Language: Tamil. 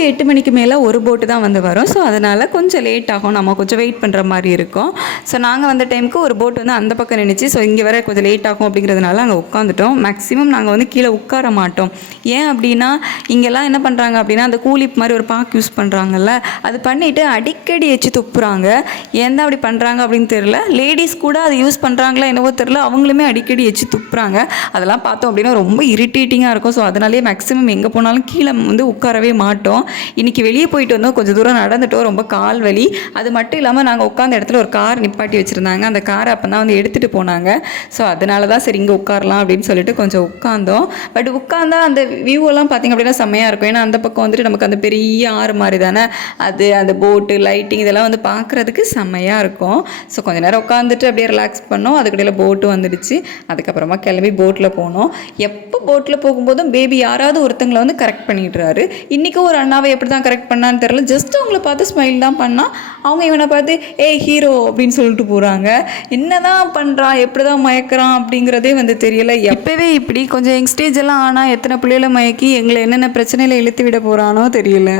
நைட்டு 8 மணிக்கு மேலே ஒரு போட்டு தான் வந்து வரும். ஸோ அதனால் கொஞ்சம் லேட் ஆகும், நம்ம கொஞ்சம் வெயிட் பண்ணுற மாதிரி இருக்கும். ஸோ நாங்கள் வந்த டைமுக்கு ஒரு போட் வந்து அந்த பக்கம் நின்றுச்சு. ஸோ இங்கே வர கொஞ்சம் லேட் ஆகும் அப்படிங்கிறதுனால அங்கே உட்காந்துட்டோம். மேக்ஸிமம் நாங்கள் வந்து கீழே உட்கார மாட்டோம். ஏன் அப்படின்னா இங்கெல்லாம் என்ன பண்ணுறாங்க அப்படின்னா அந்த கூலிப் மாதிரி ஒரு பாக்கு யூஸ் பண்ணுறாங்கல்ல, அது பண்ணிவிட்டு அடிக்கடி எச்சு துப்புறாங்க. ஏன் தான் அப்படி பண்ணுறாங்க அப்படின்னு தெரில. லேடிஸ் கூட அதை யூஸ் பண்ணுறாங்களா என்னவோ தெரில, அவங்களுமே அடிக்கடி எச்சு துப்புறாங்க. அதெல்லாம் பார்த்தோம் அப்படின்னா ரொம்ப இரிட்டேட்டிங்காக இருக்கும். ஸோ அதனாலேயே மேக்ஸிமம் எங்கே போனாலும் கீழே வந்து உட்காரவே மாட்டோம். இன்றைக்கி வெளியே போயிட்டு வந்தோம், கொஞ்சம் தூரம் நடந்துட்டோம், ரொம்ப கால் வலி. அது மட்டும் இல்லாமல் நாங்கள் உட்காந்த இடத்துல ஒரு கார் நிப்பாட்டி வச்சுருந்தாங்க. அந்த காரை அப்போ தான் வந்து எடுத்துகிட்டு போனாங்க. ஸோ அதனால தான் சரி இங்கே உட்காரலாம் அப்படின்னு சொல்லிட்டு கொஞ்சம் உட்காந்தோம். பட் உட்காந்தா அந்த வியூவெல்லாம் பார்த்திங்க அப்படின்னா செம்மையாக இருக்கும். ஏன்னா அந்த பக்கம் வந்துட்டு நமக்கு அந்த பெரிய ஆறு மாதிரி தானே அது, அந்த போட்டு லைட்டிங் இதெல்லாம் வந்து பார்க்குறதுக்கு செம்மையாக இருக்கும். ஸோ கொஞ்சம் நேரம் உட்காந்துட்டு அப்படியே ரிலாக்ஸ் பண்ணோம். அதுக்கிடையில் போட்டு வந்துடுச்சு. அதுக்கப்புறமா கிளம்பி போட்டில் போனோம். எப்போ போட்டில் போகும்போதும் பேபி யாராவது ஒருத்தங்களை வந்து கரெக்ட் பண்ணிடுறாரு. இன்றைக்கும் ஒரு அண்ணாவை எப்படி தான் கரெக்ட் பண்ணான்னு தெரில. ஜஸ்ட் அவங்கள பார்த்து ஸ்மைல் தான் பண்ணால் அவங்க இவனை பார்த்து ஏய் ஹீரோ அப்படின்னு சொல்லிட்டு போகிறாங்க. என்ன தான் பண்ணுறான், எப்படி தான் மயக்கிறான் அப்படிங்கிறதே வந்து தெரியல. எப்போவே இப்படி கொஞ்சம் யங்ஸ்டேஜ் எல்லாம் ஆனால் எத்தனை பிள்ளைகளை மயக்கி எங்களை என்னென்ன பிரச்சனையில் இழுத்து விட போகிறானோ தெரியல.